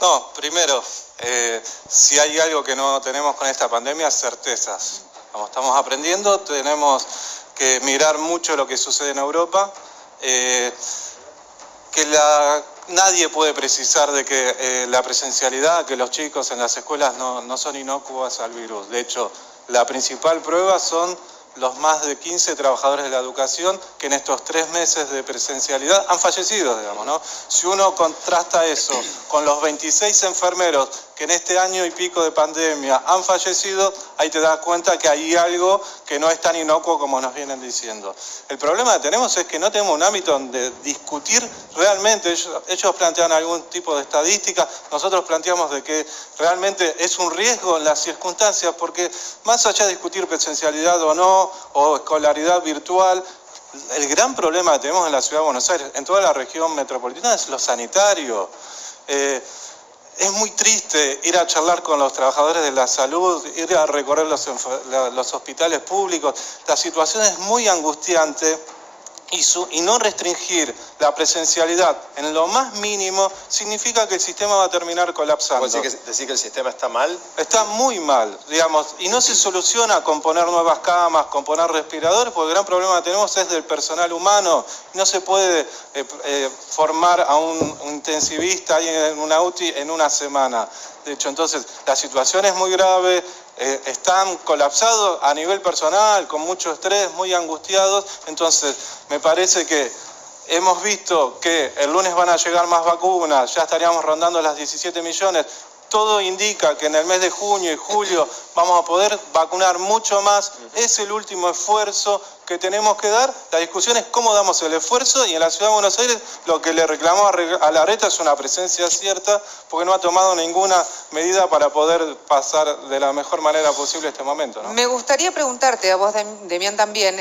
No, primero, si hay algo que no tenemos con esta pandemia, certezas. Como estamos aprendiendo, tenemos que mirar mucho lo que sucede en Europa, nadie puede precisar de que la presencialidad, que los chicos en las escuelas no son inocuos al virus. De hecho, la principal prueba son los más de 15 trabajadores de la educación que en estos 3 meses de presencialidad han fallecido, digamos, ¿no? Si uno contrasta eso con los 26 enfermeros que en este año y pico de pandemia han fallecido, ahí te das cuenta que hay algo que no es tan inocuo como nos vienen diciendo. El problema que tenemos es que no tenemos un ámbito donde discutir realmente. Ellos plantean algún tipo de estadística, nosotros planteamos de que realmente es un riesgo en las circunstancias, porque más allá de discutir presencialidad o no, o escolaridad virtual, el gran problema que tenemos en la Ciudad de Buenos Aires, en toda la región metropolitana, es lo sanitario. Es muy triste ir a charlar con los trabajadores de la salud, ir a recorrer los hospitales públicos. La situación es muy angustiante y no restringir la presencialidad en lo más mínimo significa que el sistema va a terminar colapsando. ¿Vos decís que el sistema está mal? Está muy mal, digamos, y no se soluciona con poner nuevas camas, con poner respiradores, porque el gran problema que tenemos es del personal humano. No se puede formar a un intensivista ahí en una UTI en una semana. De hecho, entonces, la situación es muy grave. Están colapsados a nivel personal, con mucho estrés, muy angustiados. Entonces, me parece que hemos visto que el lunes van a llegar más vacunas, ya estaríamos rondando las 17 millones. Todo indica que en el mes de junio y julio vamos a poder vacunar mucho más. Es el último esfuerzo que tenemos que dar. La discusión es cómo damos el esfuerzo, y en la Ciudad de Buenos Aires lo que le reclamó a Larreta es una presencia cierta, porque no ha tomado ninguna medida para poder pasar de la mejor manera posible este momento, ¿no? Me gustaría preguntarte, a vos, Demián, también.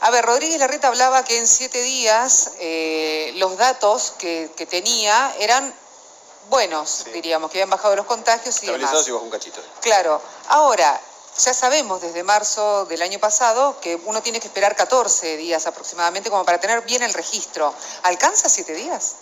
A ver, Rodríguez Larreta hablaba que en 7 días los datos que tenía eran buenos, sí, diríamos, que habían bajado los contagios y demás. Y bajo un cachito. Claro. Ahora, ya sabemos desde marzo del año pasado que uno tiene que esperar 14 días aproximadamente como para tener bien el registro. ¿Alcanza 7 días?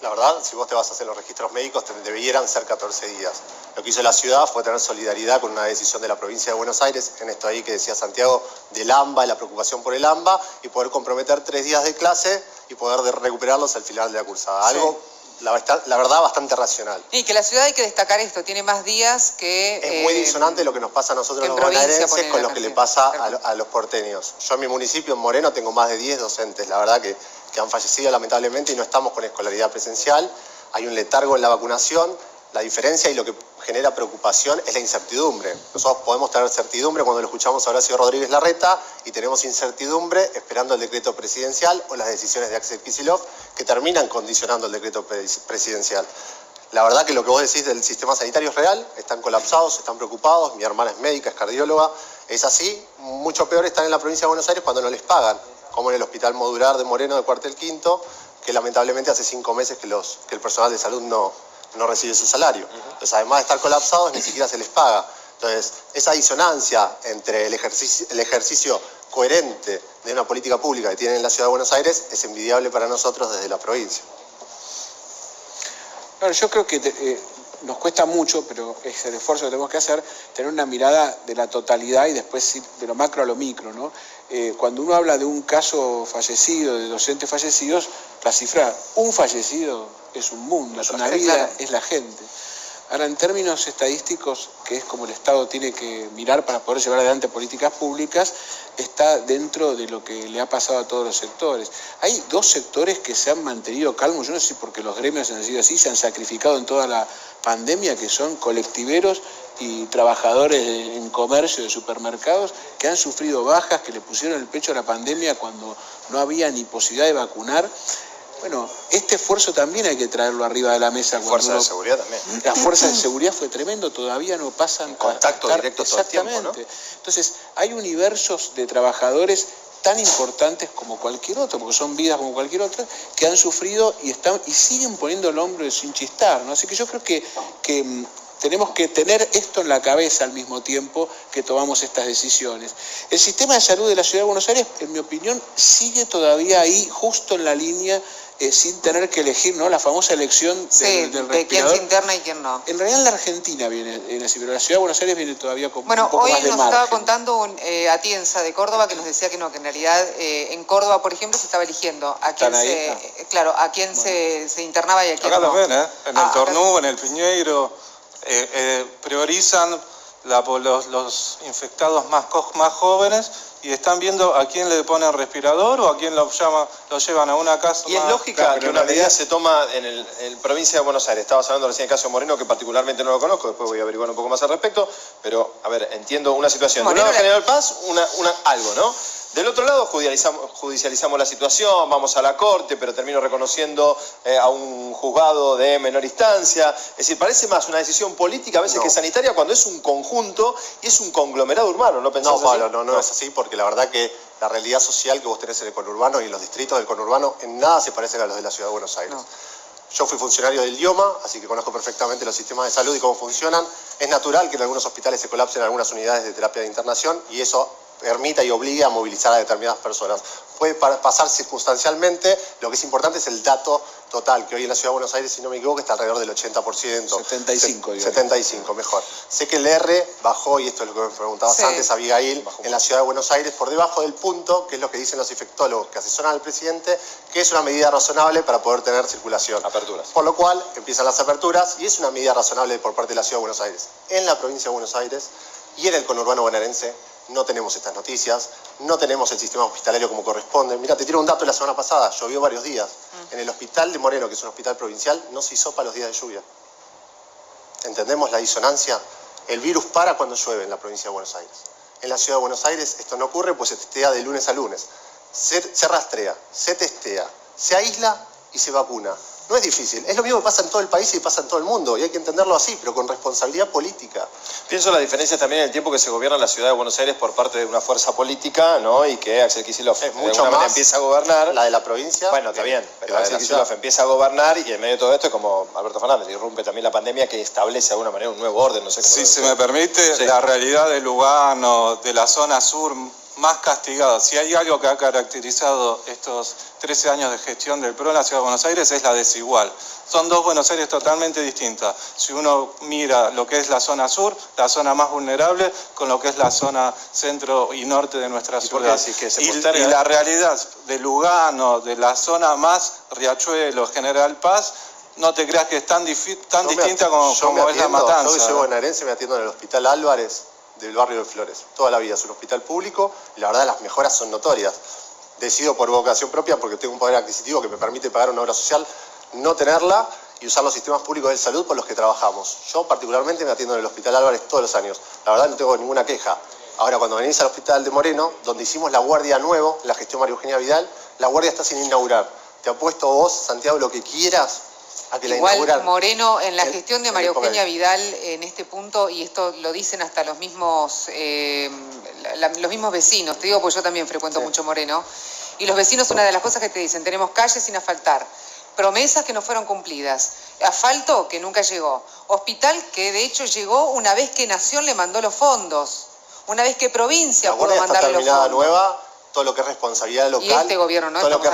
La verdad, si vos te vas a hacer los registros médicos, debieran ser 14 días. Lo que hizo la ciudad fue tener solidaridad con una decisión de la provincia de Buenos Aires, en esto ahí que decía Santiago, del AMBA, y la preocupación por el AMBA, y poder comprometer 3 días de clase y poder recuperarlos al final de la cursada. Algo, sí, la verdad, bastante racional. Y que la ciudad, hay que destacar esto, tiene más días que... Es muy disonante lo que nos pasa a nosotros los bonaerenses con lo que le pasa a los porteños. Yo en mi municipio, en Moreno, tengo más de 10 docentes, la verdad que han fallecido lamentablemente, y no estamos con escolaridad presencial. Hay un letargo en la vacunación. La diferencia y lo que genera preocupación es la incertidumbre. Nosotros podemos tener certidumbre cuando lo escuchamos a Horacio Rodríguez Larreta, y tenemos incertidumbre esperando el decreto presidencial o las decisiones de Axel Kicillof que terminan condicionando el decreto presidencial. La verdad que lo que vos decís del sistema sanitario es real, están colapsados, están preocupados. Mi hermana es médica, es cardióloga, es así. Mucho peor están en la provincia de Buenos Aires cuando no les pagan, como en el Hospital Modular de Moreno de Cuartel Quinto, que lamentablemente hace 5 meses que el personal de salud no recibe su salario. Entonces, además de estar colapsados, ni siquiera se les paga. Entonces, esa disonancia entre el ejercicio coherente de una política pública que tiene en la Ciudad de Buenos Aires es envidiable para nosotros desde la provincia. Bueno, yo creo que nos cuesta mucho, pero es el esfuerzo que tenemos que hacer, tener una mirada de la totalidad y después ir de lo macro a lo micro, ¿no? Cuando uno habla de un caso fallecido, de docentes fallecidos, la cifra, un fallecido es un mundo, es una vida, es la gente. Ahora, en términos estadísticos, que es como el Estado tiene que mirar para poder llevar adelante políticas públicas, está dentro de lo que le ha pasado a todos los sectores. Hay 2 sectores que se han mantenido calmos, yo no sé si porque los gremios han sido así, se han sacrificado en toda la pandemia, que son colectiveros y trabajadores en comercio de supermercados, que han sufrido bajas, que le pusieron el pecho a la pandemia cuando no había ni posibilidad de vacunar. Bueno, este esfuerzo también hay que traerlo arriba de la mesa. Fuerza de seguridad también. La fuerza de seguridad fue tremendo, todavía no pasan... Contacto directo todo el tiempo, ¿no? Entonces, hay universos de trabajadores tan importantes como cualquier otro, porque son vidas como cualquier otra, que han sufrido y siguen poniendo el hombro sin chistar, ¿no? Así que yo creo que tenemos que tener esto en la cabeza al mismo tiempo que tomamos estas decisiones. El sistema de salud de la Ciudad de Buenos Aires, en mi opinión, sigue todavía ahí, justo en la línea, sin tener que elegir, ¿no? La famosa elección del respirador. De quién se interna y quién no. En realidad en la Argentina viene así, pero la Ciudad de Buenos Aires viene todavía con un poco hoy más de nos margen. estaba contando Atienza de Córdoba que nos decía que no, que en realidad en Córdoba, por ejemplo, se estaba eligiendo a quién se internaba y a quién acá no. También, en el Tornú, en el Piñeiro, priorizan los infectados más jóvenes y están viendo a quién le ponen respirador o a quién lo llevan a una casa. Y es lógica que una medida se toma en provincia de Buenos Aires. Estabas hablando recién del caso de Moreno, que particularmente no lo conozco, después voy a averiguar un poco más al respecto, pero, a ver, entiendo una situación. De un lado General Paz, algo, ¿no? Del otro lado judicializamos la situación, vamos a la corte, pero termino reconociendo a un juzgado de menor instancia. Es decir, parece más una decisión política a veces que sanitaria cuando es un conjunto y es un conglomerado urbano, ¿no pensás así? No, Pablo, no es así, porque la verdad que la realidad social que vos tenés en el conurbano y en los distritos del conurbano en nada se parecen a los de la Ciudad de Buenos Aires. No. Yo fui funcionario del IOMA, así que conozco perfectamente los sistemas de salud y cómo funcionan. Es natural que en algunos hospitales se colapsen algunas unidades de terapia de internación y eso permita y obligue a movilizar a determinadas personas. Puede pasar circunstancialmente, lo que es importante es el dato total, que hoy en la Ciudad de Buenos Aires, si no me equivoco, está alrededor del 80%. 75, digamos. 75, mejor. Sé que el R bajó, y esto es lo que me preguntabas antes, Abigail, en la Ciudad de Buenos Aires, por debajo del punto, que es lo que dicen los infectólogos que asesoran al presidente, que es una medida razonable para poder tener circulación. Aperturas. Por lo cual, empiezan las aperturas, y es una medida razonable por parte de la Ciudad de Buenos Aires. En la provincia de Buenos Aires y en el conurbano bonaerense, no tenemos estas noticias, no tenemos el sistema hospitalario como corresponde. Mira, te tiro un dato de la semana pasada, llovió varios días. En el hospital de Moreno, que es un hospital provincial, no se hisopa los días de lluvia. ¿Entendemos la disonancia? El virus para cuando llueve en la provincia de Buenos Aires. En la Ciudad de Buenos Aires esto no ocurre, pues se testea de lunes a lunes. Se rastrea, se testea, se aísla y se vacuna. No es difícil, es lo mismo que pasa en todo el país y pasa en todo el mundo, y hay que entenderlo así, pero con responsabilidad política. Pienso la diferencia también en el tiempo que se gobierna la Ciudad de Buenos Aires por parte de una fuerza política, ¿no? Y que Axel Kicillof es mucho más empieza a gobernar. La de la provincia. Bueno, está bien, pero Axel Kicillof empieza a gobernar y en medio de todo esto es como Alberto Fernández, irrumpe también la pandemia que establece de alguna manera un nuevo orden, no sé cómo. Si se me permite, la realidad de Lugano, de la zona sur, más castigada. Si hay algo que ha caracterizado estos 13 años de gestión del PRO en la Ciudad de Buenos Aires es la desigual. Son dos Buenos Aires totalmente distintas. Si uno mira lo que es la zona sur, la zona más vulnerable, con lo que es la zona centro y norte de nuestra ciudad. Y la realidad de Lugano, de la zona más Riachuelo, General Paz, no te creas que es tan distinta como es la Matanza. Yo que soy bonaerense me atiendo en el Hospital Álvarez del barrio de Flores. Toda la vida es un hospital público y la verdad las mejoras son notorias. Decido por vocación propia, porque tengo un poder adquisitivo que me permite pagar una obra social, no tenerla y usar los sistemas públicos de salud por los que trabajamos. Yo particularmente me atiendo en el Hospital Álvarez todos los años. La verdad no tengo ninguna queja. Ahora, cuando venís al Hospital de Moreno, donde hicimos la guardia nuevo, la gestión María Eugenia Vidal, la guardia está sin inaugurar. Te apuesto vos, Santiago, lo que quieras a que la inauguran. Moreno, en la gestión de María Eugenia Vidal, en este punto, y esto lo dicen hasta los mismos vecinos, te digo porque yo también frecuento mucho Moreno, y los vecinos, una de las cosas que te dicen, tenemos calles sin asfaltar, promesas que no fueron cumplidas, asfalto que nunca llegó, hospital que de hecho llegó una vez que Nación le mandó los fondos, una vez que provincia pudo mandarle los fondos. Nueva, todo lo que es responsabilidad local, y este gobierno, ¿no? todo lo que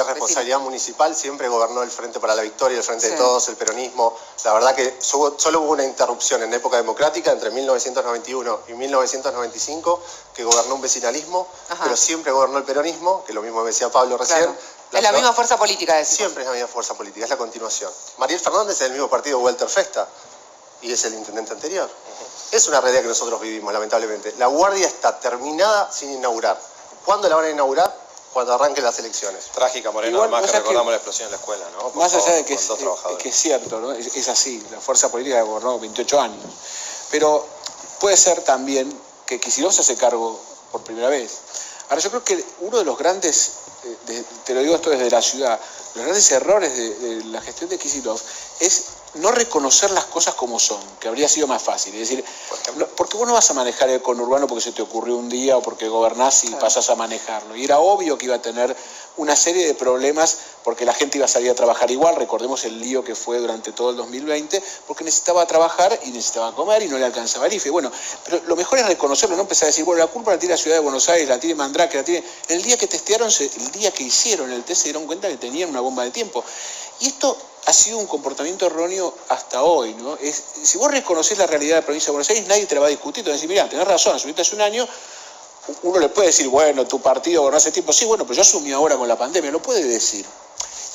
es responsabilidad municipal, siempre gobernó el Frente para la Victoria, el Frente de Todos, el peronismo. La verdad que solo hubo una interrupción en época democrática entre 1991 y 1995, que gobernó un vecinalismo, pero siempre gobernó el peronismo, que lo mismo me decía Pablo recién. Claro. Es la misma fuerza política, decimos. Siempre es la misma fuerza política, es la continuación. Mariel Fernández es del mismo partido Walter Festa y es el intendente anterior. Es una realidad que nosotros vivimos, lamentablemente. La guardia está terminada sin inaugurar. ¿Cuándo la van a inaugurar? Cuando arranquen las elecciones. Trágica, Moreno, igual, además que recordamos la explosión en la escuela, ¿no? Más allá de que es cierto, ¿no? Es así, la fuerza política gobernó 28 años. Pero puede ser también que Kicillof se hace cargo por primera vez. Ahora, yo creo que uno de los grandes te lo digo esto desde la ciudad, los grandes errores de la gestión de Kicillof es no reconocer las cosas como son, que habría sido más fácil. Es decir, porque vos no vas a manejar el conurbano porque se te ocurrió un día o porque gobernás y pasás a manejarlo. Y era obvio que iba a tener una serie de problemas porque la gente iba a salir a trabajar igual. Recordemos el lío que fue durante todo el 2020, porque necesitaba trabajar y necesitaba comer y no le alcanzaba el IFE. Bueno, pero lo mejor es reconocerlo, no empezar a decir, bueno, la culpa la tiene la Ciudad de Buenos Aires, la tiene Mandrake, la tiene... El día que testearon, el día que hicieron el test se dieron cuenta que tenían una bomba de tiempo. Y esto ha sido un comportamiento erróneo hasta hoy, ¿no? Si vos reconocés la realidad de la provincia de Buenos Aires, nadie te la va a discutir. Te va a decir, mirá, tenés razón, asumiste hace un año. Uno le puede decir, bueno, tu partido gobernó hace tiempo. Sí, bueno, pero yo asumí ahora con la pandemia. Lo puede decir.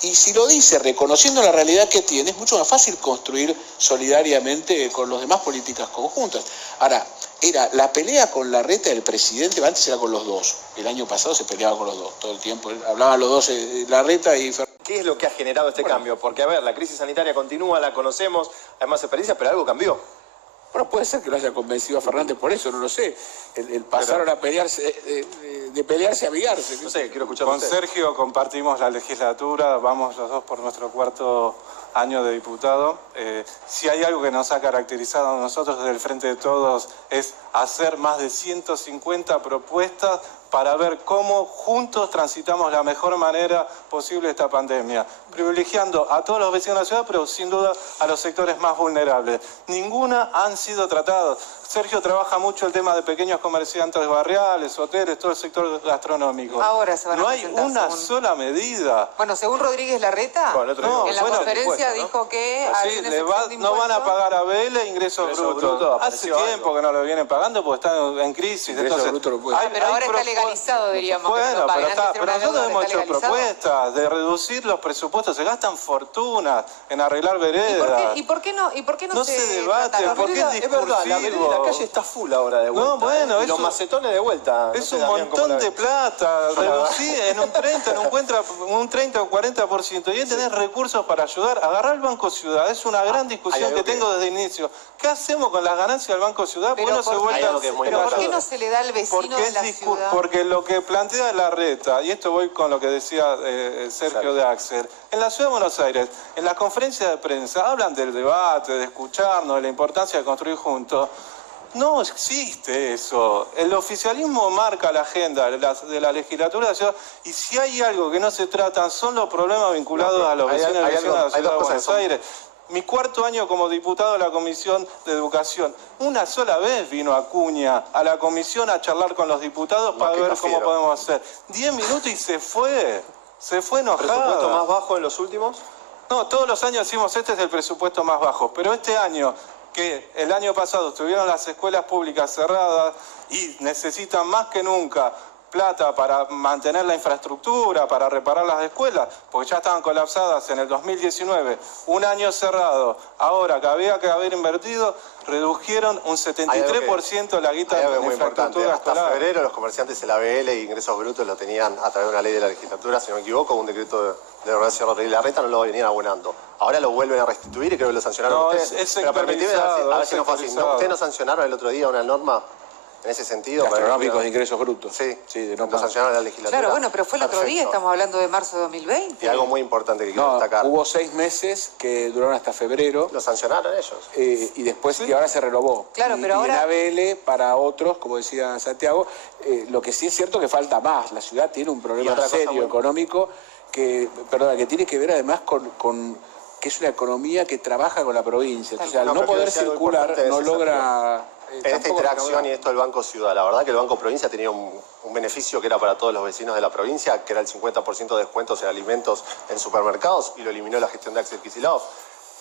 Y si lo dice reconociendo la realidad que tiene, es mucho más fácil construir solidariamente con los demás políticas conjuntas. Ahora, era la pelea con Larreta del presidente, antes era con los dos. El año pasado se peleaba con los dos todo el tiempo. Hablaban los dos, Larreta y Fernández. ¿Qué es lo que ha generado este cambio? Porque, a ver, la crisis sanitaria continúa, la conocemos, hay más experiencia, pero algo cambió. Bueno, puede ser que lo haya convencido a Fernández por eso, no lo sé. Pasaron a pelearse, de pelearse a amigarse. No sé, quiero escuchar Con Sergio compartimos la legislatura, vamos los dos por nuestro cuarto año de diputado. Si hay algo que nos ha caracterizado a nosotros desde el Frente de Todos es hacer más de 150 propuestas para ver cómo juntos transitamos la mejor manera posible esta pandemia, privilegiando a todos los vecinos de la ciudad, pero sin duda a los sectores más vulnerables. Ninguna han sido tratadas. Sergio trabaja mucho el tema de pequeños comerciantes barriales, hoteles, todo el sector gastronómico. Ahora se van no a hay una sola medida. Bueno, según Rodríguez Larreta, en la conferencia dijo que no van a pagar a Vélez ingresos brutos. Hace tiempo que no lo vienen pagando porque están en crisis. Entonces, pero ahora está legalizado, diríamos. Bueno, pero nosotros hemos hecho propuestas de reducir los presupuestos. Se gastan fortunas en arreglar veredas. ¿Y por qué no se debate? ¿Por qué es discursivo? La calle está full ahora de vuelta. No, bueno, y los macetones de vuelta. Es un montón de plata. Reducir en un 30, un 30 o 40%. Y ahí tenés recursos para ayudar. Agarrar el Banco Ciudad. Es una gran discusión que tengo desde el inicio. ¿Qué hacemos con las ganancias del Banco Ciudad? ¿Por qué no se le da al vecino de la ciudad? Porque lo que plantea Larreta, y esto voy con lo que decía Sergio de Axel, en la Ciudad de Buenos Aires, en las conferencias de prensa, hablan del debate, de escucharnos, de la importancia de construir juntos. No existe eso. El oficialismo marca la agenda de la legislatura de la ciudad y si hay algo que no se tratan son los problemas vinculados a los vecinos y vecinas de la Ciudad de Buenos Aires. Mi cuarto año como diputado de la Comisión de Educación, una sola vez vino Acuña a la comisión a charlar con los diputados para ver cómo podemos hacer. 10 minutos y se fue enojado. ¿Presupuesto más bajo en los últimos? No, todos los años decimos este es el presupuesto más bajo, pero este año, que el año pasado estuvieron las escuelas públicas cerradas y necesitan más que nunca plata para mantener la infraestructura, para reparar las escuelas, porque ya estaban colapsadas en el 2019, un año cerrado, ahora que había que haber invertido, redujeron un 73% la guita de infraestructura escolar. Hasta febrero los comerciantes en la ABL y ingresos brutos lo tenían a través de una ley de la legislatura, si no me equivoco, un decreto de Horacio Rodríguez Larreta, no lo venían abonando. Ahora lo vuelven a restituir y creo que lo sancionaron ustedes. Pero permitime, a ver si no fue así. ¿Ustedes no sancionaron el otro día una norma en ese sentido? Gastronómicos de ingresos brutos. Sí, lo sancionaron en la legislatura. Claro, bueno, pero fue el otro día, estamos hablando de marzo de 2020. Y algo muy importante que quiero destacar. Hubo 6 meses que duraron hasta febrero. Lo sancionaron ellos. Y después, y ahora se renovó. Claro, pero ahora... Y en ABL, para otros, como decía Santiago, lo que sí es cierto que falta más. La ciudad tiene un problema serio económico que tiene que ver además con que es una economía que trabaja con la provincia. Entonces, al no poder circular, no logra... En esta interacción y esto del Banco Ciudad, la verdad que el Banco Provincia tenía un beneficio que era para todos los vecinos de la provincia, que era el 50% de descuentos en alimentos en supermercados, y lo eliminó la gestión de Axel Kicillof.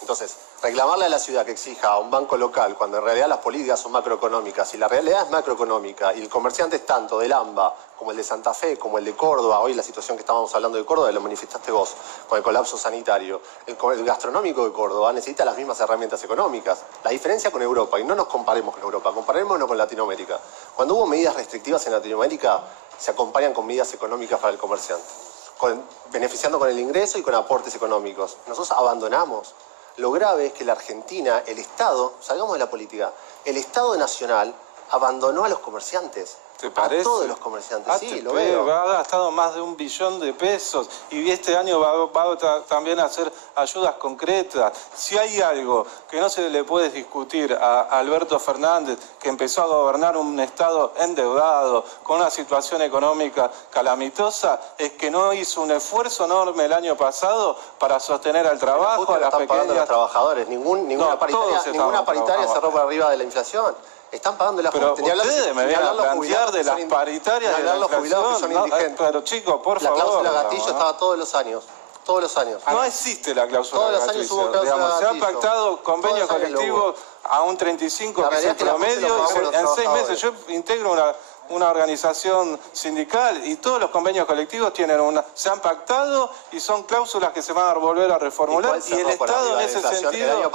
Entonces, reclamarle a la ciudad que exija a un banco local cuando en realidad las políticas son macroeconómicas y la realidad es macroeconómica y el comerciante es tanto del AMBA como el de Santa Fe, como el de Córdoba, hoy la situación que estábamos hablando de Córdoba, lo manifestaste vos, con el colapso sanitario, el gastronómico de Córdoba necesita las mismas herramientas económicas. La diferencia con Europa, y no nos comparemos con Europa, comparémonos con Latinoamérica. Cuando hubo medidas restrictivas en Latinoamérica, se acompañan con medidas económicas para el comerciante, beneficiando con el ingreso y con aportes económicos. Nosotros abandonamos. Lo grave es que la Argentina, el Estado, salgamos de la política, el Estado nacional abandonó a los comerciantes. ¿Te parece? A todos los comerciantes, sí, lo veo. Ha gastado más de $1 billón y este año va también a hacer ayudas concretas. Si hay algo que no se le puede discutir a Alberto Fernández, que empezó a gobernar un Estado endeudado, con una situación económica calamitosa, es que no hizo un esfuerzo enorme el año pasado para sostener al trabajo, a las están pagando pequeñas... los trabajadores, ninguna paritaria cerró por arriba de la inflación. Están pagando las Pero ustedes me vienen a plantear de las paritarias de la los jubilados que son indigentes. Pero chicos, por favor. La cláusula gatillo estaba todos los años. Todos los años. No existe la cláusula gatillo. Todos los años hubo cláusula gatillo. Se han pactado convenios colectivos a un 35, que es el promedio, y en 6 meses yo integro una organización sindical y todos los convenios colectivos se han pactado y son cláusulas que se van a volver a reformular y el Estado en ese sentido,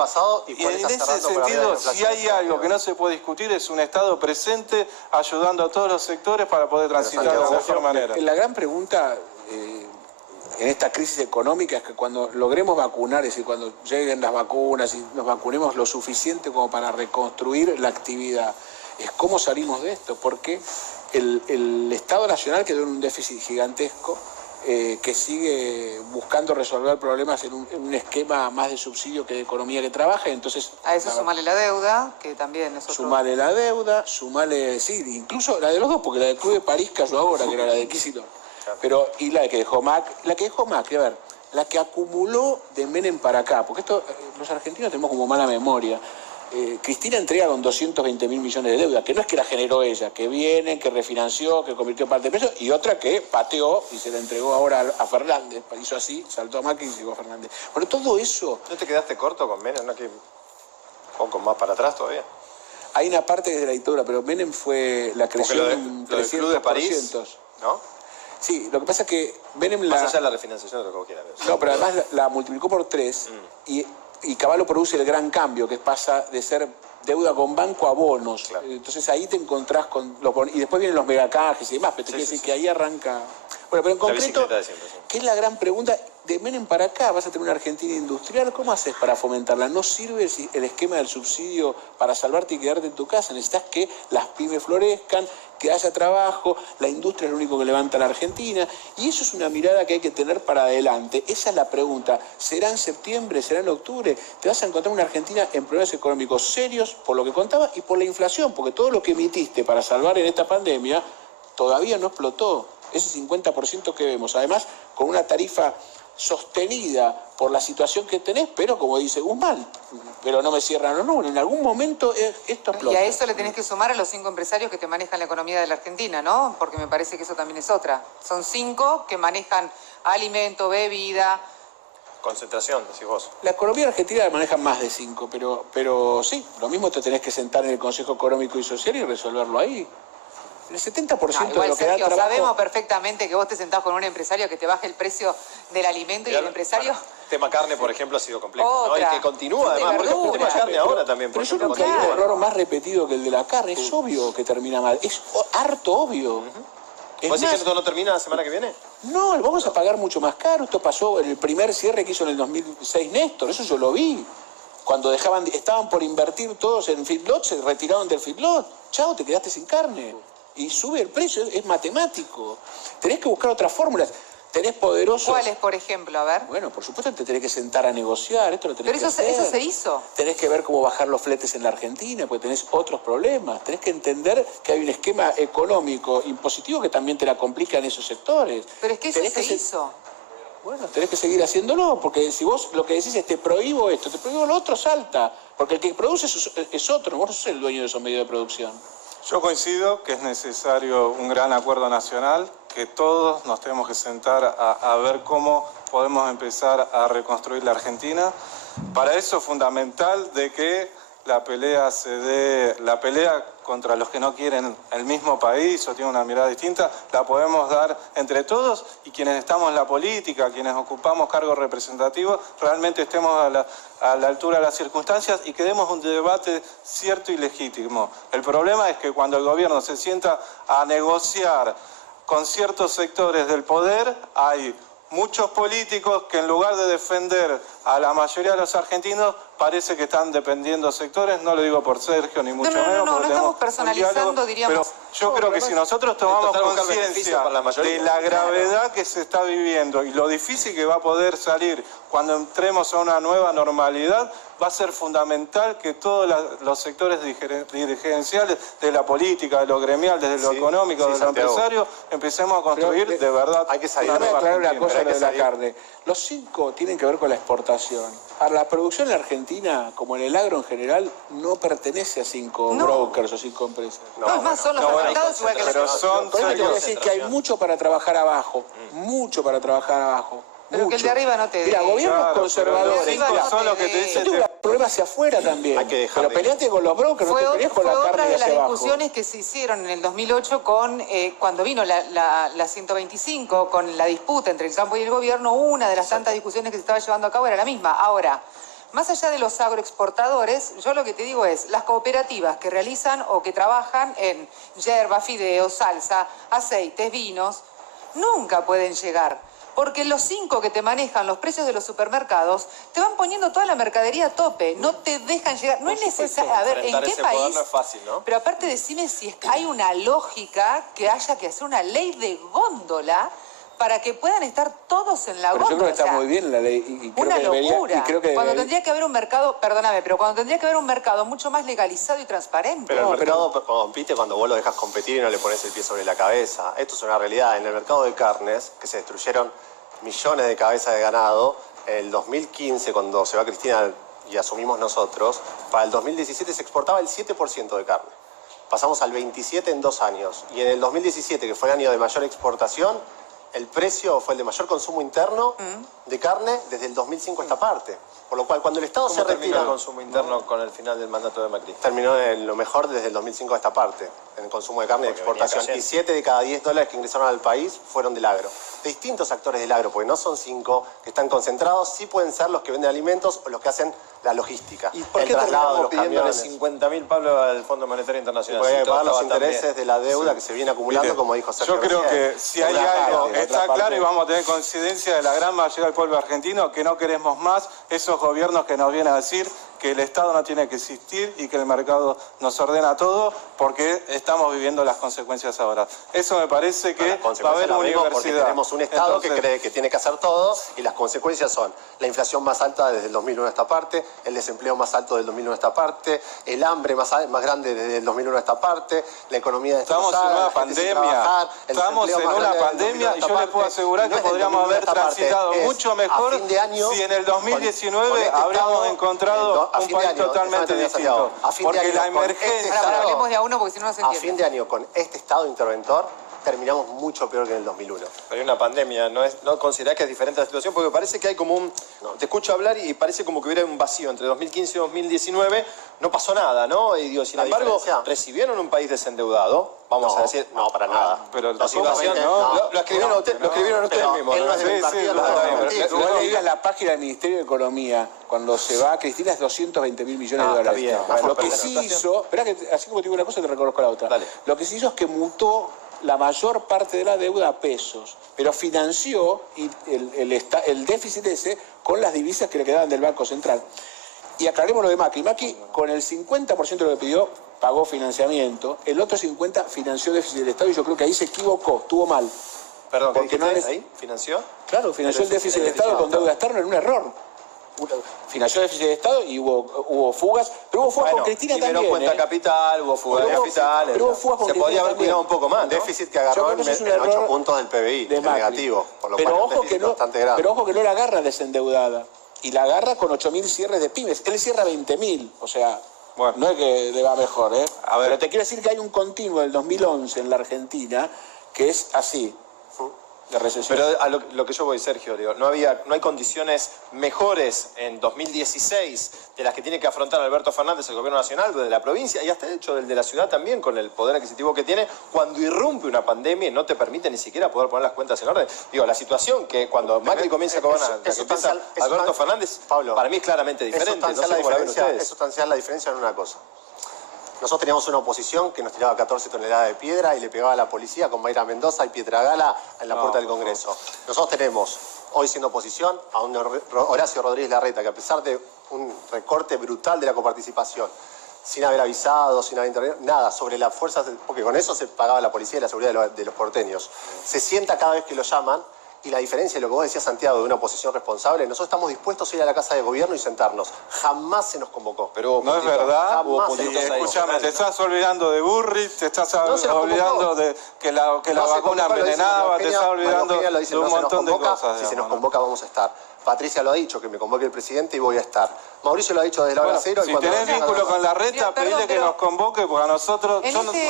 si hay algo que no se puede discutir es un Estado presente ayudando a todos los sectores para poder transitar de la mejor manera. La gran pregunta en esta crisis económica es que cuando logremos vacunar, es decir, cuando lleguen las vacunas y nos vacunemos lo suficiente como para reconstruir la actividad, es cómo salimos de esto, porque el Estado Nacional quedó en un déficit gigantesco que sigue buscando resolver problemas en un esquema más de subsidio que de economía que trabaja, entonces... A eso sumale la deuda, que también es otro... Sumale la deuda, sí, incluso la de los dos, porque la del Club de París cayó ahora, que era la de Kicillof. Pero, y la que dejó Macri, a ver, la que acumuló de Menem para acá, porque esto, los argentinos tenemos como mala memoria. Cristina entrega con 220.000 millones de deuda, que no es que la generó ella, que viene, que refinanció, que convirtió parte de peso, y otra que pateó y se la entregó ahora a Fernández, hizo así, saltó a Macri y llegó a Fernández. Bueno, todo eso... ¿No te quedaste corto con Menem? ¿No? Que un poco más para atrás todavía. Hay una parte que es de la dictadura, pero Menem fue la creación en 300%. ¿Del Club de París? ¿No? Sí, lo que pasa es que Menem más allá de la refinanciación, lo que vos quieras ver. No, pero además la multiplicó por 3 y Cavallo produce el gran cambio, que pasa de ser deuda con banco a bonos. Claro. Entonces ahí te encontrás con los bonos. Y después vienen los megacajes y demás, pero te quiero decir que ahí arranca... Bueno, pero en concreto, ¿qué es la gran pregunta? De Menem para acá vas a tener una Argentina industrial, ¿cómo haces para fomentarla? No sirve el esquema del subsidio para salvarte y quedarte en tu casa. Necesitas que las pymes florezcan, que haya trabajo, la industria es lo único que levanta a la Argentina, y eso es una mirada que hay que tener para adelante. Esa es la pregunta. ¿Será en septiembre? ¿Será en octubre? Te vas a encontrar una Argentina en problemas económicos serios, por lo que contaba, y por la inflación, porque todo lo que emitiste para salvar en esta pandemia todavía no explotó. Ese 50% que vemos, además, con una tarifa sostenida por la situación que tenés, pero como dice Guzmán, pero no me cierran los números. En algún momento esto explota. Y a eso le tenés que sumar a los 5 empresarios que te manejan la economía de la Argentina, ¿no? Porque me parece que eso también es otra. Son 5 que manejan alimento, bebida. Concentración, decís vos. La economía argentina la manejan más de 5, pero sí, lo mismo te tenés que sentar en el Consejo Económico y Social y resolverlo ahí. El 70% igual, de lo que Sergio, da trabajo... sabemos perfectamente que vos te sentás con un empresario que te baje el precio del alimento y el empresario... Tema carne, por ejemplo, ha sido complejo, ¿no? Y que continúa, además, porque el tema carne ahora también... Pero yo creo que hay un error más repetido que el de la carne. Es obvio que termina mal. Es harto obvio. ¿Vos decís que esto no termina la semana que viene? No, vamos a pagar mucho más caro. Esto pasó en el primer cierre que hizo en el 2006 Néstor. Eso yo lo vi. Cuando estaban por invertir todos en feedlot, se retiraron del feedlot. Chao, te quedaste sin carne. Y sube el precio, es matemático. Tenés que buscar otras fórmulas. Tenés poderosos... ¿Cuáles, por ejemplo? A ver. Bueno, por supuesto te tenés que sentar a negociar, esto lo tenés que hacer. Pero eso se hizo. Tenés que ver cómo bajar los fletes en la Argentina, porque tenés otros problemas. Tenés que entender que hay un esquema económico impositivo que también te la complica en esos sectores. Pero es que eso se hizo. Bueno, tenés que seguir haciéndolo, porque si vos lo que decís es te prohíbo esto, te prohíbo lo otro, salta. Porque el que produce es otro, vos no sos el dueño de esos medios de producción. Yo coincido que es necesario un gran acuerdo nacional, que todos nos tenemos que sentar a ver cómo podemos empezar a reconstruir la Argentina. Para eso es fundamental de que la pelea la pelea contra los que no quieren el mismo país o tienen una mirada distinta, la podemos dar entre todos y quienes estamos en la política, quienes ocupamos cargos representativos, realmente estemos a la altura de las circunstancias y que demos un debate cierto y legítimo. El problema es que cuando el gobierno se sienta a negociar con ciertos sectores del poder, hay muchos políticos que en lugar de defender a la mayoría de los argentinos, parece que están dependiendo sectores, no lo digo por Sergio ni mucho menos. No estamos personalizando, diríamos. Pero yo creo que si nosotros tomamos conciencia de la gravedad que se está viviendo y lo difícil que va a poder salir cuando entremos a una nueva normalidad, va a ser fundamental que todos los sectores dirigenciales de la política, de lo gremial, desde lo económico, de lo empresario, empecemos a construir de verdad. Hay que salir. Déjame aclarar una cosa de la carne. Los 5 tienen que ver con la exportación. Ahora, la producción en la Argentina, como en el agro en general, no pertenece a 5 brokers o 5 empresas. No, es más, son los afectados igual que pero son. Por eso te voy a decir que hay mucho para trabajar abajo. Mucho para trabajar abajo. Pero mucho. que el de arriba no te Mira, gobiernos Claro, conservadores. pero los 5 son los que te dicen. Yo tengo problemas hacia afuera también. Hay que dejar pero de- peleate con los brokers, no te pelees con la Fue otra carne de hacia las abajo. discusiones que se hicieron en el 2008 cuando vino la 125, con la disputa entre el campo y el gobierno. Una de las tantas discusiones que se estaba llevando a cabo era la misma. Ahora, más allá de los agroexportadores, yo lo que te digo es, las cooperativas que realizan o que trabajan en yerba, fideos, salsa, aceites, vinos, nunca pueden llegar. Porque los 5 que te manejan los precios de los supermercados te van poniendo toda la mercadería a tope, no te dejan llegar. No es necesario. A ver, ¿en Enfrentar qué ese poder país? no es fácil, ¿no? Pero aparte decime si hay una lógica que haya que hacer una ley de góndola para que puedan estar todos en la Pero góndola. yo creo que está O sea, muy bien la ley. Y creo una que debería, locura. y creo que cuando debería- tendría que haber un mercado, perdóname, pero cuando tendría que haber un mercado mucho más legalizado y transparente. Pero No, el mercado compite cuando vos lo dejas competir y no le pones el pie sobre la cabeza. Esto es una realidad. En el mercado de carnes, que se destruyeron millones de cabezas de ganado, en el 2015, cuando se va Cristina y asumimos nosotros, para el 2017 se exportaba el 7% de carne. Pasamos al 27% en 2 años. Y en el 2017, que fue el año de mayor exportación, el precio fue el de mayor consumo interno de carne desde el 2005 a esta parte. Por lo cual, cuando el Estado se ¿Cómo terminó retira, el consumo interno con el final del mandato de Macri? terminó en lo mejor desde el 2005 a esta parte, en el consumo de carne y Porque exportación. venía Y cayendo. 7 de cada 10 dólares que ingresaron al país fueron del agro. De distintos actores del agro, porque no son 5 que están concentrados, sí pueden ser los que venden alimentos o los que hacen la logística. ¿Y por el qué traslado de terminamos los pidiéndole camiones. 50.000 Pablo al Fondo Monetario Internacional? Puede Si todo pagar los estaba tan bien. intereses de la deuda que se viene acumulando, Mire, como dijo Sergio yo creo recién. que si hay Otra parte, algo, otra está parte. claro y vamos a tener coincidencia de la gran mayoría del pueblo argentino, que no queremos más esos gobiernos que nos vienen a decir que el Estado no tiene que existir y que el mercado nos ordena todo, porque estamos viviendo las consecuencias ahora. Eso me parece que Las va a haber consecuencias las vemos porque universidad. tenemos un Estado Entonces, que cree que tiene que hacer todo y las consecuencias son la inflación más alta desde el 2001 a esta parte, el desempleo más alto del 2001 a esta parte, el hambre más grande desde el 2001 a esta parte, la economía Estamos en destrozada, una la gente sin pandemia, trabajar, el estamos desempleo en más una grande del pandemia 2001 a y esta yo les puedo parte, asegurar y no que es del podríamos 2001 a haber esta parte, transitado es mucho a mejor fin de año, si en el 2019 con este habríamos Estado, encontrado a un fin de país año, totalmente déjame terminar, distinto. Santiago, a fin de Porque año, la con este emergencia... Ahora, Estado- hablemos de a uno porque si no, no se a entiende. fin de año con este Estado interventor terminamos mucho peor que en el 2001. Pero hay una pandemia, ¿no considerás que es diferente la situación? Porque parece que hay como un... Te escucho hablar y parece como que hubiera un vacío entre 2015 y 2019, no pasó nada, ¿no? Y digo, sin La embargo, diferencia- recibieron un país desendeudado, vamos a decir... No, para nada. Pero La situación, lo escribieron ustedes mismos. Él no ¿no? es de mi partido, no lo es de mi sabemos. partido. Igual le digas la página del Ministerio de Economía, cuando se va Cristina, es 220.000 millones de Ah, está dólares. bien. Bueno, lo que Pero sí la hizo, esperá que así como te digo una cosa, te reconozco la otra. Dale. Lo que sí hizo es que mutó la mayor parte de la deuda a pesos, pero financió el déficit ese con las divisas que le quedaban del Banco Central. Y aclaremos lo de Macri. Macri, con el 50% de lo que pidió, pagó financiamiento, el otro 50% financió déficit del Estado y yo creo que ahí se equivocó, estuvo mal. Perdón, ¿qué Porque no dijiste? es- ¿Ahí? ¿Financió? Claro, financió el déficit del Estado con deuda externa en un error. Financió el déficit del Estado y hubo fugas, pero hubo fugas con Cristina primero también. cuenta ¿eh? capital, hubo fuga de Pero hubo- capital. pero hubo fugas con Se Cristina podía haber también. cuidado un poco más, Un ¿no? déficit que Yo agarró creo en que eso es un 8 error puntos del PBI, de que es Macri. negativo, por lo pero cual ojo un déficit bastante grande. pero ojo que no la agarra desendeudada y la agarra con 8.000 cierres de pymes. Él cierra 20.000, o sea, Bueno. no es que le va mejor, ¿eh? A ver. Pero te quiero decir que hay un continuo del 2011 en la Argentina que es así, de recesión. Pero a lo que yo voy, Sergio, digo, no hay condiciones mejores en 2016 de las que tiene que afrontar Alberto Fernández, el gobierno nacional, de la provincia y hasta de hecho del de la ciudad también, con el poder adquisitivo que tiene, cuando irrumpe una pandemia y no te permite ni siquiera poder poner las cuentas en orden. Digo, la situación que cuando Macri comienza a gobernar, la que empieza Alberto Fernández, Pablo, para mí es claramente diferente. No sé cómo la ven ustedes. es sustancial la diferencia en una cosa. Nosotros teníamos una oposición que nos tiraba 14 toneladas de piedra y le pegaba a la policía con Mayra Mendoza y Pietragala en la puerta del Congreso. Nosotros tenemos, hoy siendo oposición, a un Horacio Rodríguez Larreta que a pesar de un recorte brutal de la coparticipación, sin haber avisado, sin haber intervenido, nada, sobre las fuerzas, porque con eso se pagaba la policía y la seguridad de los porteños. Se sienta cada vez que lo llaman. Y la diferencia de lo que vos decías, Santiago, de una oposición responsable, nosotros estamos dispuestos a ir a la Casa de Gobierno y sentarnos. Jamás se nos convocó. Pero no es verdad. Escúchame, te estás olvidando de Burrich, te estás olvidando de que la vacuna envenenaba, te estás olvidando de un montón de cosas. Si se nos convoca, vamos a estar. Patricia lo ha dicho, que me convoque el presidente y voy a estar. Mauricio lo ha dicho desde la hora cero. Si tenés vínculo con Larreta, pedile que nos convoque, porque a nosotros,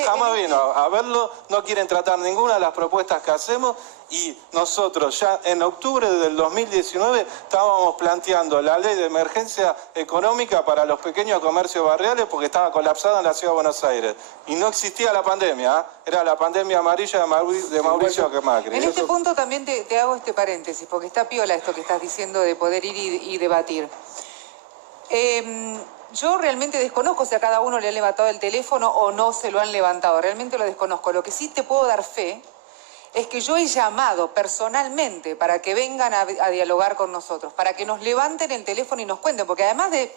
jamás vino a verlo, no quieren tratar ninguna de las propuestas que hacemos, y nosotros ya en octubre del 2019 estábamos planteando la ley de emergencia económica para los pequeños comercios barriales porque estaba colapsada en la ciudad de Buenos Aires. Y no existía la pandemia, era la pandemia amarilla de Mauricio Macri. En este punto también te hago este paréntesis, porque está piola esto que estás diciendo de poder ir y debatir. Yo realmente desconozco si a cada uno le han levantado el teléfono o no se lo han levantado, realmente lo desconozco. Lo que sí te puedo dar fe es que yo he llamado personalmente para que vengan a dialogar con nosotros, para que nos levanten el teléfono y nos cuenten, porque además de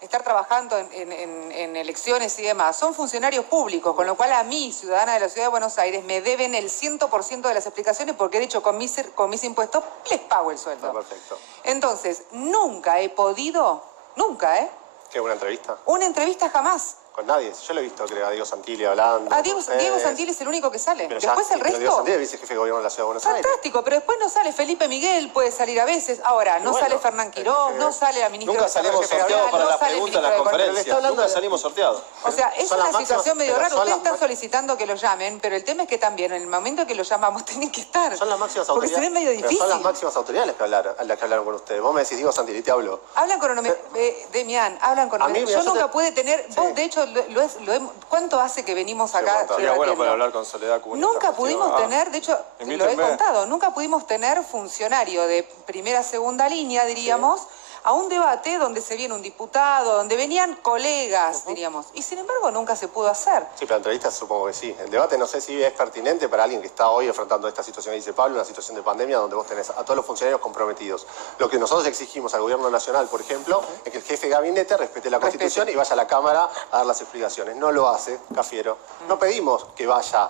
estar trabajando en elecciones y demás, son funcionarios públicos, con lo cual a mí, ciudadana de la Ciudad de Buenos Aires, me deben el 100% de las explicaciones, porque de hecho con mis impuestos les pago el sueldo. Perfecto. Entonces, nunca he podido, nunca, ¿Qué, una entrevista? Una entrevista jamás. Con nadie. Yo lo he visto, creo, a Diego Santilli hablando. Diego Santilli es el único que sale. Pero después el resto. Diego Santilli es vicejefe de gobierno de la Ciudad de Buenos Aires. Fantástico, pero después no sale Felipe Miguel, puede salir a veces. Ahora, no sale Fernán Quirós, no sale la ministra Nunca salimos sorteados para las preguntas en las conferencias. Nunca salimos sorteados. O sea, es una situación medio rara. Ustedes están solicitando que lo llamen, pero el tema es que también en el momento que lo llamamos tienen que estar. Son las máximas autoridades. Porque se ve medio difícil. Son las máximas autoridades las que hablaron con ustedes. Vos me decís, Diego Santilli, te hablo. Hablan con Demián, hablan con Yo nunca pude tener. Vos, de hecho, ¿cuánto hace que venimos acá? Sería bueno para hablar con Soledad Cunha. Nunca pudimos tener, de hecho, lo he contado, nunca pudimos tener funcionario de primera, segunda línea, diríamos, a un debate donde se viene un diputado, donde venían colegas, diríamos. Y sin embargo nunca se pudo hacer. Sí, pero entrevistas supongo que sí. El debate no sé si es pertinente para alguien que está hoy enfrentando esta situación, dice Pablo, una situación de pandemia donde vos tenés a todos los funcionarios comprometidos. Lo que nosotros exigimos al gobierno nacional, por ejemplo, es que el jefe de gabinete respete la Constitución y vaya a la Cámara a dar las explicaciones. No lo hace, Cafiero. No pedimos que vaya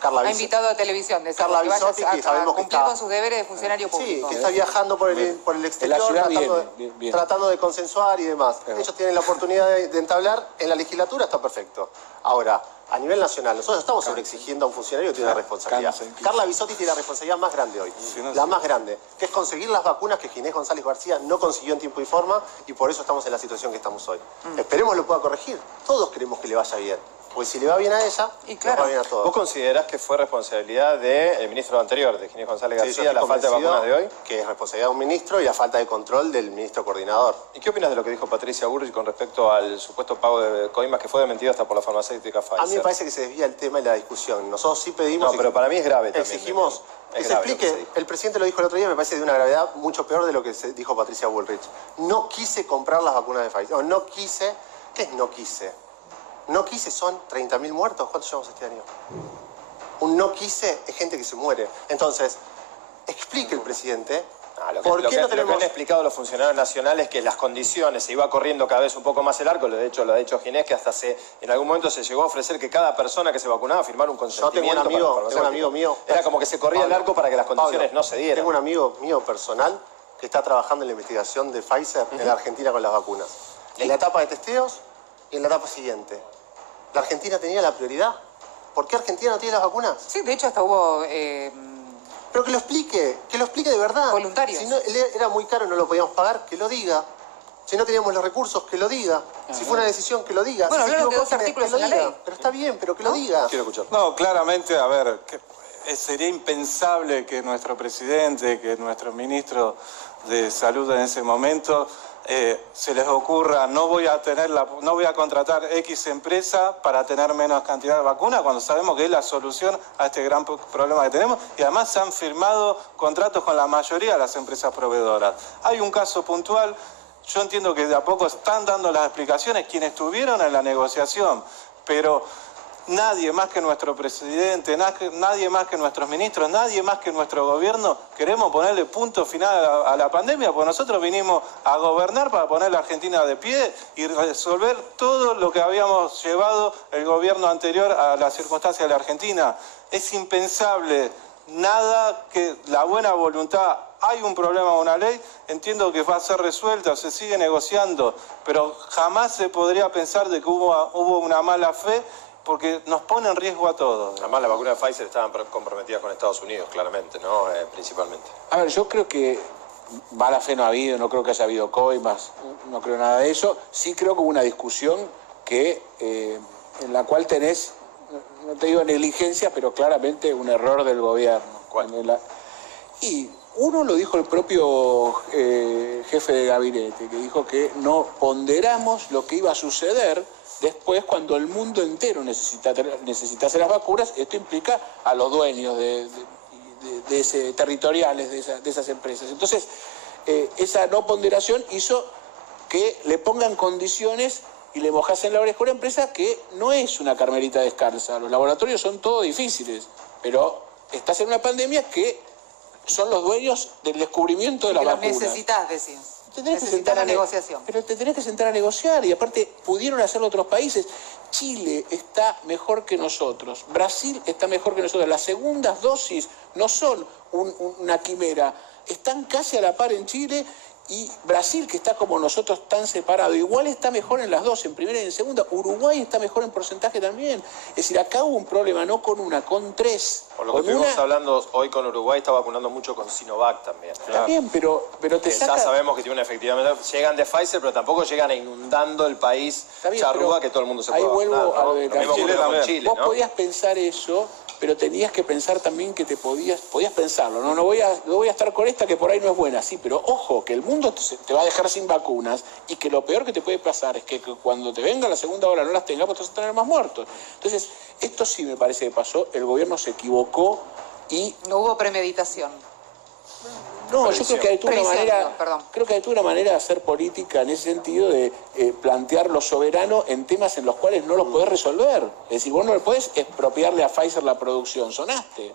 Carla Bisotti. Ha invitado a televisión, de Carla Bisotti, que sabemos que cumplir con sus deberes de funcionario público. Sí, que está viajando por el exterior, tratando de consensuar y demás. Ellos tienen la oportunidad de entablar, en la legislatura está perfecto. Ahora, a nivel nacional, nosotros estamos sobreexigiendo a un funcionario que tiene una responsabilidad. Carla Bisotti tiene la responsabilidad más grande hoy, la más grande, que es conseguir las vacunas que Ginés González García no consiguió en tiempo y forma, y por eso estamos en la situación que estamos hoy. Esperemos lo pueda corregir. Todos queremos que le vaya bien. Pues si le va bien a ella, nos va bien a todos. ¿Vos considerás que fue responsabilidad del ministro anterior, de Ginés González García, la falta de vacunas de hoy? Que es responsabilidad de un ministro y la falta de control del ministro coordinador. ¿Y qué opinas de lo que dijo Patricia Burrich con respecto al supuesto pago de coimas que fue desmentido hasta por la farmacéutica Pfizer? A mí me parece que se desvía el tema y la discusión. Nosotros sí pedimos... No, pero para mí es grave también. Exigimos que se explique. El presidente lo dijo el otro día, me parece de una gravedad mucho peor de lo que dijo Patricia Bullrich. No quise comprar las vacunas de Pfizer. No quise... ¿Qué es no quise? No quise son 30.000 muertos. ¿Cuántos llevamos este año? Un no quise es gente que se muere. Entonces, explique el presidente por qué no tenemos... Lo que han explicado los funcionarios nacionales es que las condiciones, se iba corriendo cada vez un poco más el arco, de hecho lo ha dicho Ginés, que hasta en algún momento se llegó a ofrecer que cada persona que se vacunaba firmara un consentimiento. Tengo un amigo mío... Era como que se corría el arco para que las condiciones no se dieran. Tengo un amigo mío personal que está trabajando en la investigación de Pfizer en la Argentina con las vacunas. En la etapa de testeos y en la etapa siguiente. ¿La Argentina tenía la prioridad? ¿Por qué Argentina no tiene las vacunas? Sí, de hecho hasta hubo... Pero que lo explique de verdad. Voluntarios. Si no, era muy caro, no lo podíamos pagar, que lo diga. Si no teníamos los recursos, que lo diga. Si fue una decisión, que lo diga. Bueno, si hablaron de 2 artículos en la ley. Pero está bien, pero que lo diga. Quiero escuchar. No, claramente, a ver, sería impensable que nuestro presidente, que nuestro ministro de Salud en ese momento... se les ocurra, no voy a contratar X empresa para tener menos cantidad de vacunas, cuando sabemos que es la solución a este gran problema que tenemos, y además se han firmado contratos con la mayoría de las empresas proveedoras. Hay un caso puntual, yo entiendo que de a poco están dando las explicaciones quienes estuvieron en la negociación, pero nadie más que nuestro presidente, nadie más que nuestros ministros, nadie más que nuestro gobierno queremos ponerle punto final a la pandemia, porque nosotros vinimos a gobernar para poner la Argentina de pie y resolver todo lo que habíamos llevado el gobierno anterior a las circunstancias de la Argentina. Es impensable, nada que la buena voluntad. Hay un problema con una ley, entiendo que va a ser resuelta, se sigue negociando, pero jamás se podría pensar de que hubo una mala fe, porque nos pone en riesgo a todos. Además, las vacunas de Pfizer estaban comprometidas con Estados Unidos, claramente, ¿no? Principalmente. A ver, yo creo que mala fe no ha habido, no creo que haya habido coimas, no creo nada de eso. Sí creo que hubo una discusión que, en la cual tenés, no te digo negligencia, pero claramente un error del gobierno. ¿Cuál? Y uno lo dijo el propio jefe de gabinete, que dijo que no ponderamos lo que iba a suceder después cuando el mundo entero necesitase las vacunas. Esto implica a los dueños territoriales de esas empresas. Entonces, esa no ponderación hizo que le pongan condiciones y le mojasen la oreja a una empresa que no es una carmelita descalza. Los laboratorios son todos difíciles, pero estás en una pandemia que son los dueños del descubrimiento de la vacuna. Los necesitas, decís. Necesitas la negociación. Pero te tenés que sentar a negociar, y aparte pudieron hacerlo otros países. Chile está mejor que nosotros, Brasil está mejor que nosotros. Las segundas dosis no son una quimera, están casi a la par en Chile, y Brasil, que está como nosotros tan separado, igual está mejor en las dos, en primera y en segunda. Uruguay está mejor en porcentaje también. Es decir, acá hubo un problema, no con una, con tres. Por lo que estuvimos hablando hoy con Uruguay, está vacunando mucho con Sinovac también. Está bien, pero te saca... Ya sabemos que tiene una efectividad. Llegan de Pfizer, pero tampoco llegan inundando el país charrúa, que todo el mundo se puede vacunar. Ahí vuelvo a lo de Chile, Vos ¿no? podías pensar eso, pero tenías que pensar también que podías pensarlo. No voy a estar con esta que por ahí no es buena. Sí, pero ojo, que el mundo te va a dejar sin vacunas, y que lo peor que te puede pasar es que cuando te venga la segunda ola no las tengas, pues te vas a tener más muertos. Entonces, esto sí me parece que pasó. El gobierno se equivocó y... No hubo premeditación. No, yo creo que hay una manera de hacer política en ese sentido, de plantear lo soberano en temas en los cuales no los podés resolver. Es decir, vos no le podés expropiarle a Pfizer la producción, sonaste.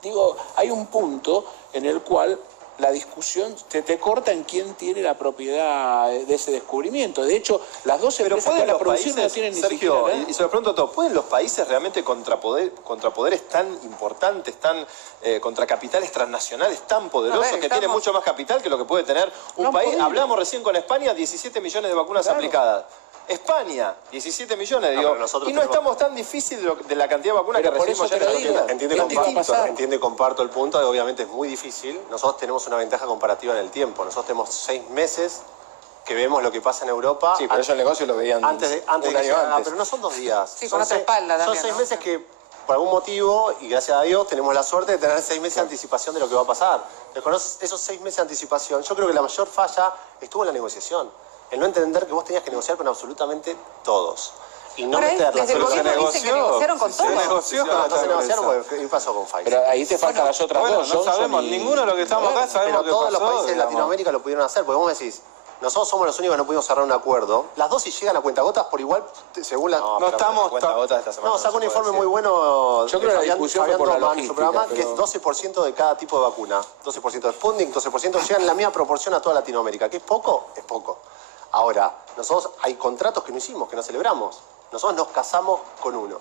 Digo, hay un punto en el cual la discusión te corta en quién tiene la propiedad de ese descubrimiento. De hecho, las dos empresas que la producción no tienen ni Sergio, siquiera... y se lo pregunto a todos, ¿pueden los países realmente contra poderes tan importantes, contra capitales transnacionales tan poderosos, que tienen mucho más capital que lo que puede tener un país? Hablamos recién con España, 17 millones de vacunas aplicadas. España, 17 millones, digo, y no estamos tan difícil de la cantidad de vacunas que recibimos ya en Argentina. Entiendo y comparto el punto, de obviamente es muy difícil. Nosotros tenemos una ventaja comparativa en el tiempo. Nosotros tenemos 6 meses que vemos lo que pasa en Europa. Sí, pero ellos el negocio lo veían antes de que llegara, pero no son 2 días. Sí, con otra espalda también. Son 6 meses que, por algún motivo, y gracias a Dios, tenemos la suerte de tener 6 meses de anticipación de lo que va a pasar. Esos 6 meses de anticipación, yo creo que la mayor falla estuvo en la negociación. El no entender que vos tenías que negociar con absolutamente todos. Y no meterla. Desde el gobierno dicen que negociaron con todos. Entonces negociaron, porque ¿qué pasó con Pfizer? Pero ahí te faltan las otras dos. No sabemos, ninguno de los que estamos acá sabemos qué pasó. Pero todos los países de Latinoamérica lo pudieron hacer, porque vos me decís, nosotros somos los únicos que no pudimos cerrar un acuerdo. Las dosis llegan a cuentagotas por igual, según la... No estamos... No, sacó un informe muy bueno. Yo creo que la discusión fue por la logística, su programa, que es 12% de cada tipo de vacuna. 12% de Sputnik, 12% llegan en la misma proporción a toda Latinoamérica. ¿Que es poco? Es poco. Ahora, nosotros hay contratos que no hicimos, que no celebramos. Nosotros nos casamos con uno.